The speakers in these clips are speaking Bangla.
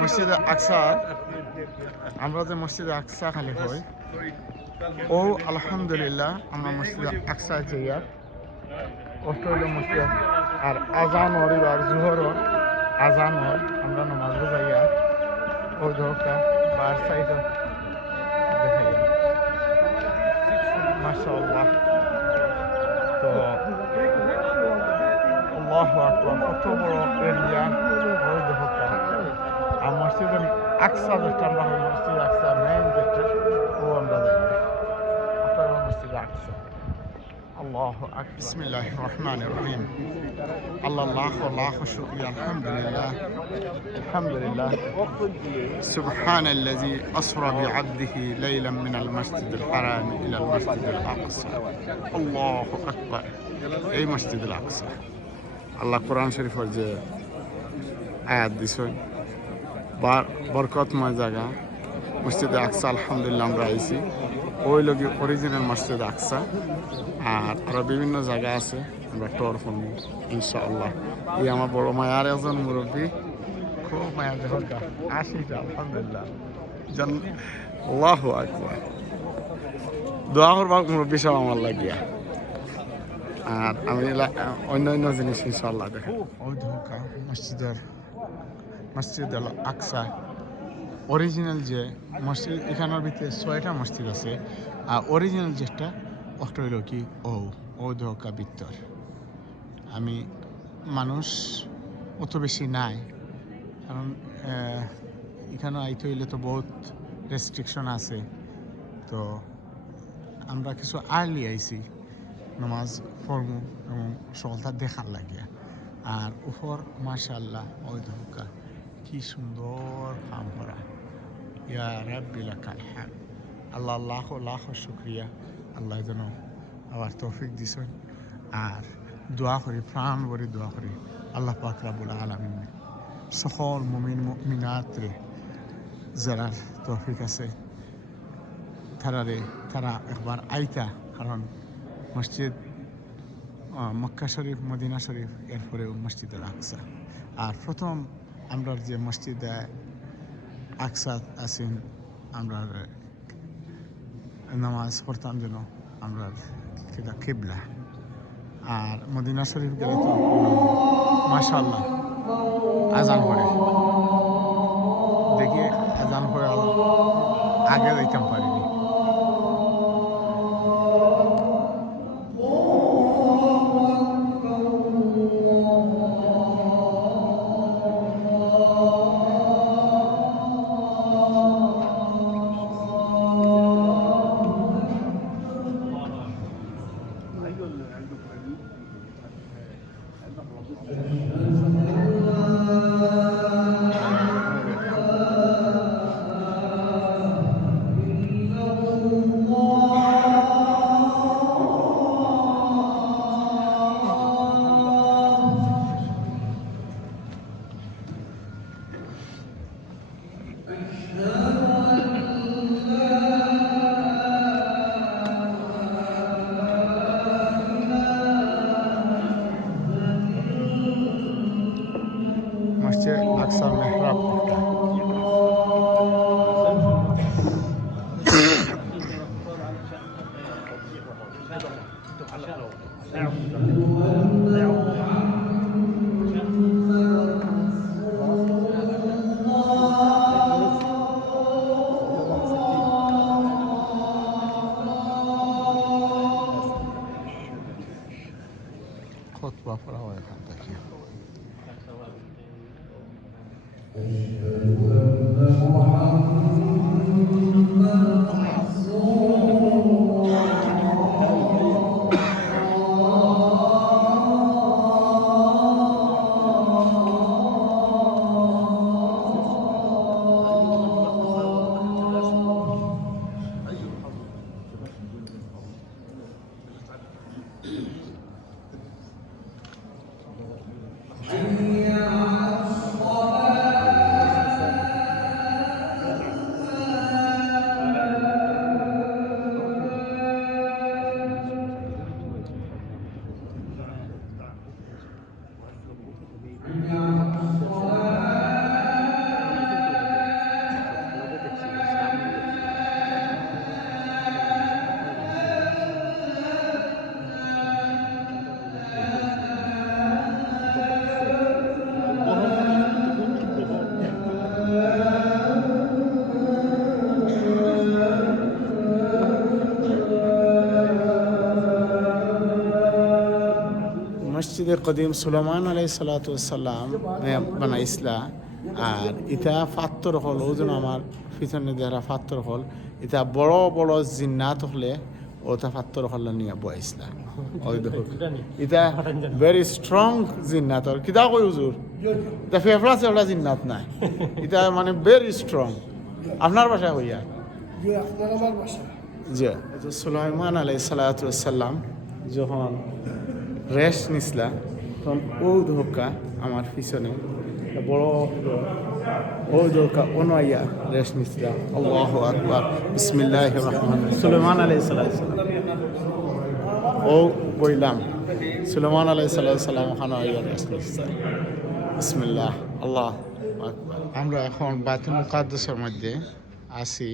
মসজিদে আকসা আমরা যে মসজিদে আকসা খালি হই ও আলহামদুলিল্লাহ আমরা মসজিদে আকসা যাইয়া অস্ট্রেলিয়া মসজিদ আর আজান হরিবার জোহর আজান হয় আমরা নামাজ যাইয়া ও ধরকা বার সাইড দেখাইয়া মাশাআল্লাহ তো আল্লাহু আকবার কত বড় এরিয়া ও ধরকা আর মসজিদে আকসা যেটা আমরা মসজিদ আকসা মেইন যেটা ও আমরা যাইয়া ওটা মসজিদ আকসা الله أكبر بسم الله الرحمن الرحيم الله الله شكرا الحمد لله سبحان الذي أسرى بعبده ليلا من المسجد الحرام إلى المسجد الأقصى الله أكبر أي مسجد الأقصى الله قرآن شريف ورجع آيات ديسون بركات ما جاگا مسجد الأقصى الحمد لله رئيسي ওই লোকে অরিজিনাল মসজিদ আকসা আর আরও বিভিন্ন জায়গা আছে আমরা টর করবো ইনশাআল্লাহ এই আমার বড় মায়ার একজন মুরব্বী খুব মায়া দেখা আসিটা আলহামদুলিল্লাহ আল্লাহু আকবার দোয়া করবা মুরব্বী সব আমার লাগিয়া আর আমি অন্য জিনিস ইনশাআল্লাহ দেখা ওই ধোকা মসজিদ আকসা অরিজিনাল যে মসজিদ এখানের ভিতরে 6টা মসজিদ আছে আর অরিজিনাল যেটা ওটা হইল কি ও ধোকা ভিতর আমি মানুষ অত বেশি নাই কারণ এখানে আইতে হইলে তো বহুত রেস্ট্রিকশন আছে তো আমরা কিছু আর্লি আইছি নামাজ পড়বো এবং সকালটা দেখার লাগিয়া আর উপর মাশাআল্লাহ ওই ধোকা কি সুন্দর কাম করা ইয়া রাব্বি লাকাল হামদ আল্লাহ লাখ লাখ শুকরিয়া আল্লাহ যেন আবার তৌফিক দিছেন আর দোয়া করি প্রাণ ভরে দোয়া করি আল্লাহ পাক রব্বুল আলামিন সকল মুমিন মুমিনাতরে যারা তৌফিক আছে তারা একবার আইতা কারণ মসজিদ মক্কা শরীফ মদিনা শরীফ এরপরে মসজিদুল আকসা আর প্রথম আমরা যে মসজিদে আকসা আছেন আমরা নামাজ পড়তাম যেন আমরা কিবলা আর মদিনা শরীফ গেলে তো মাশাআল্লাহ আজান করে দেখি আজান করে আগে যাইতাম পারিনি মসজিদ আকসা মেহরাব একটা খুতবা পড়া হয় এখান থেকে মসজিদ কদিম সুলেমান আলাইহিস সালাতু ওয়াস সালাম বানাইছিলা আর ইটা পাত্তর হল ওজন আমার পিছনে যারা পাত্তর হল এটা বড় বড় জিন্নাত হলে ওটা পাত্তর হল নিয়ে বইছিলা ওই দেখো এটা ভেরি স্ট্রং জিন্নাত আর কিতা কই হুজুর এটা ফেফড়া সেফড়া জিন্নাত নাই এটা মানে ভেরি স্ট্রং আপনার ভাষায় হইয়া জি সুলাইমান আলাইহিস সালাতু ওয়াস সালাম যখন রেস্ট নিছিলা তখন ও ধোকা আমার পিছনে বড় ও ধোকা অনাইয়া রেস্ট নিছিলা আল্লাহু আকবার বিসমিল্লাহির রহমানির সুলাইমান আলাইহিস ও বইলাম সুলাইমান আলাইহিস সালাম ওখানে আইয়া রেস্ট নিছিলা বিসমিল্লাহ আল্লাহ আকবার আমরা এখন বাইতুল মুকাদ্দাসের মধ্যে আছি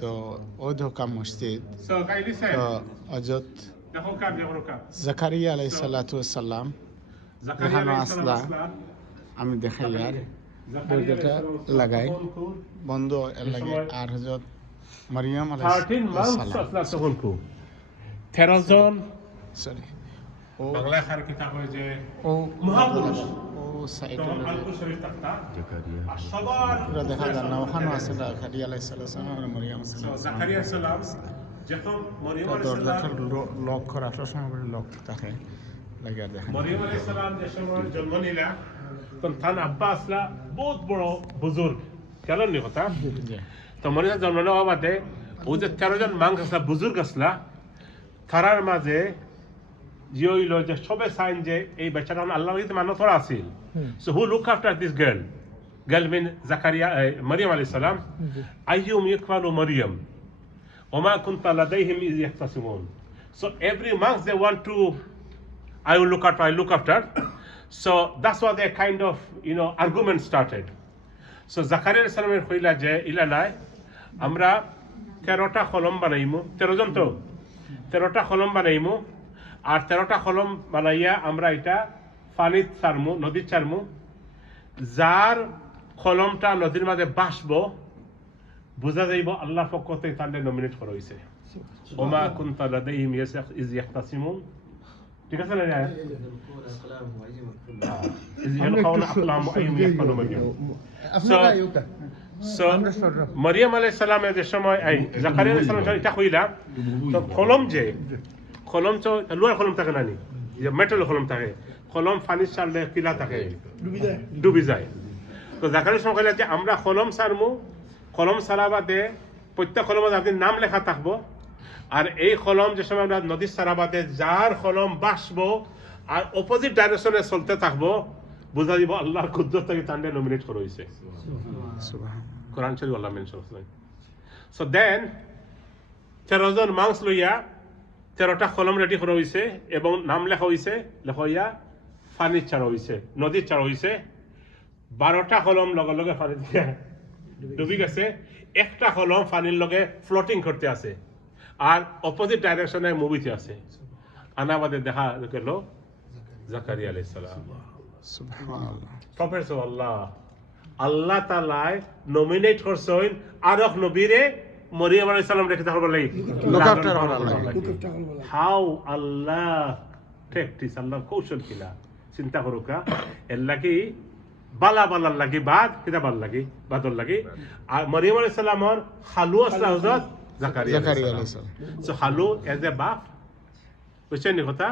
তো ও ধোকা মসজিদ তো হযরত জাকারিয়া আলাইহিস সালাতু ওয়াস সালাম এখানে আসলা আমি দেখাই আর দরজাটা লাগাই বন্ধ এর লাগে আর হযরত মারিয়াম আলাইহিস সালাম 13 জন সরি ও বাংলা খার কিতাব হয় যে ও মহাপুরুষ ও সাইড আলকুল শরীফ তাকতা জাকারিয়া আর সবার পুরো দেখা যায় না ওখানে আছে জাকারিয়া আলাইহিস সালাম আর মারিয়াম আলাইহিস সালাম জাকারিয়া সালাম যখন মরিয়ম আলাইহিস দরজাটা সালাম লক করা আসার সময় করে লক থাকে লাগে আর দেখা মরিয়ম আলাইহিস সালাম যে সময় জন্ম নিলা তখন তার আব্বা আসলা বহুত বড় বুজুর্গ কেমন নি কথা জি তো মরিয়ম জন্ম নেওয়া বাদে ও যে 13 জন মাংস আসলা বুজুর্গ আসলা তারার মাঝে যে হইল যে সবে সাইন যে এই বাচ্চাটা আল্লাহর কাছে মান্য করা আছিল so who look after this girl mean জাকারিয়া মারিয়াম আলাইহিস সালাম আইয়ুম ইয়াকফালু মারিয়াম ওমা কুনতা লাদাইহিম ইয ইয়াখতাসিমুন so every month they want to I will look after so that's what they kind of argument started so Zakaria alayhis salam এর কইলা যে ইলা নাই আমরা 13টা কলম বানাইমু 13 জন তো 13টা কলম বানাইমু আর 13টা কলম বানাইয়া আমরা এটা পানিত ছাড়মু নদীত ছাড়মু যার কলমটা নদীর মাঝে বাসবো বুঝা যাইব আল্লাহর পক্ষ থেকে তাদের নমিনেট করা হইছে ওমা কুনতা লাদাইহিম ইয ইয়াখতাসিমুন ঠিক আছে না ইয ইয়ালকাউনা আকলাম আইয়ুম ইয়াকফালু মারিয়াম সো মারিয়াম আলাইহিস সালামের যে সময় জাকারিয়া আলাইহিস সালাম এটা কইলা তো কলম তো লোহার কলম থাকে না নি যে মেটাল কলম থাকে কলম পানি ছাড়লে কিলা থাকে ডুবি যায় তো জাকারিয়া সালাম কইলা যে আমরা কলম ছাড়মু কলম ছাড়া বাদে প্রত্যেক কলমে আপনার নাম লেখা থাকবো আর এই কলম যে সময় আমরা নদীর ছাড়া বাদে যার কলম বাসবো আর অপোজিট ডাইরেকশনে চলতে থাকবো বুঝা দিব আল্লাহর কুদরত থেকে তান্ডে নমিনেট করা হয়েছে কোরআন শরীফ আল্লাহ মেনশন করছেন সো দেন 13 জন মাংস লইয়া 13টা কলম রেডি করা হয়েছে এবং নাম লেখা হয়েছে লেখাইয়া পানির ছাড়া হয়েছে নদীর ছাড়া হয়েছে 12টা কলম লগে লগে পানি দিয়া ডুবি গেছে একটা কলম পানির লগে ফ্লোটিং করতে আছে আর অপোজিট ডাইরেকশনে মুভিতে আছে আনাবাদে দেখা গেল জাকারিয়া আলাইহিস সালাম সুবহানাল্লাহ প্রফেট আল্লাহ তাআলা নমিনেট করছেন আরক নবীরে মরিয়ম আলাইহিস সালাম রেখে থাকবার লাগি লুক আফটার করার লাগে হাউ আল্লাহ প্র্যাকটিস আল্লাহ কৌশল কিলা চিন্তা করুকা এর লাগি বালার লাগি বাদ কিতা বাল লাগি বাদর লাগি আর মরিয়ম আলাইহিস সালামর খালু আসলা হযরত জাকারিয়া আলাইহিস সালাম সো খালু এজ এ বাপ বুঝছেন কথা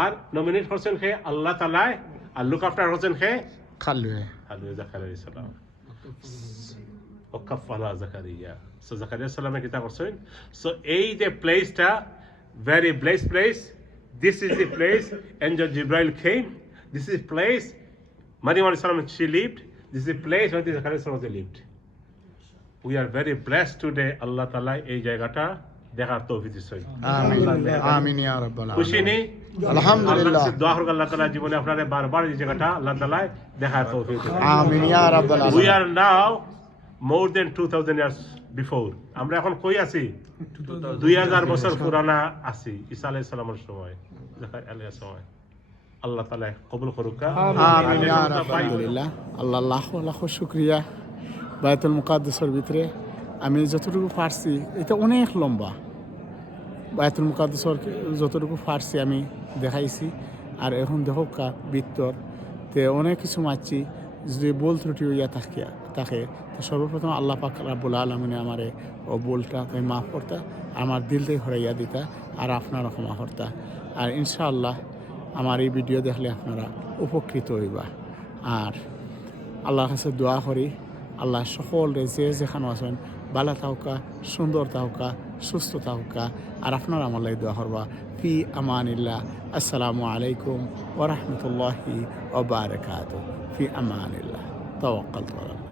আর নমিনেট করছেন কে আল্লাহ তাআলা আর লুক আফটার করছেন কে খালু জাকারিয়া আলাইহিস সালাম ও কাফালা জাকারিয়া সো জাকারিয়া সালামে কিতা করছেন সো এই যে প্লেসটা very blessed place this is the place angel Jibril came this is place Maryam alayhi salam she lived this is the place where Zakaria salam lived we are very blessed today Allah taala এই জায়গাটা দেখার তৌফিক দিয়েছেন আমিন আমিন ইয়া রাব্বাল আলামিন খুশি নেই আলহামদুলিল্লাহ দোয়া করুন আল্লাহ তাআলা জীবনে আপনাদের বারবার এই জায়গাটা আল্লাহ তাআলা দেখার তৌফিক দিন আমিন ইয়া রাব্বাল আলামিন we are now more than 2000 years before আমরা এখন কই আছি 2000 বছর পুরানা আছি ঈসা আলাইহিস সালামের সময় জাকারিয়া আলাইহিস সময় আল্লাহ তাআলা কবুল করুক আমিন ইয়া আলহামদুলিল্লাহ আল্লাহ লাখ লাখ শুকরিয়া বাইতুল মুকাদ্দাসের ভিতরে আমি যতটুকু পারছি এটা অনেক লম্বা বাইতুল মুকাদ্দাসের যতটুকু পারছি আমি দেখাইছি আর এখন দেখো কা ভিতর তে অনেক কিছু মারছি যদি বল ত্রুটি হইয়া থাকে তো সর্বপ্রথম আল্লাহ পাক রাব্বুল আলামিনে আমারে ও বলটা মাফ করতা আমার দিল থেকে হরাইয়া দিতা আর আপনারা ক্ষমা করতা আর ইনশাআল্লাহ আমার এই ভিডিও দেখলে আপনারা উপকৃত হইবা আর আল্লাহর কাছে দোয়া করি আল্লাহ সকল যে যেখানে আছেন ভালো থাকা সুন্দর থাকা সুস্থ থাকা আর আপনারা আমার লাগে দোয়া করবা ফি আমানিল্লাহ আসসালামু আলাইকুম ওয়া রাহমাতুল্লাহি ওয়া বারাকাতুহু ফি আমানিল্লাহ তাওয়াক্কালতু আলাল্লাহ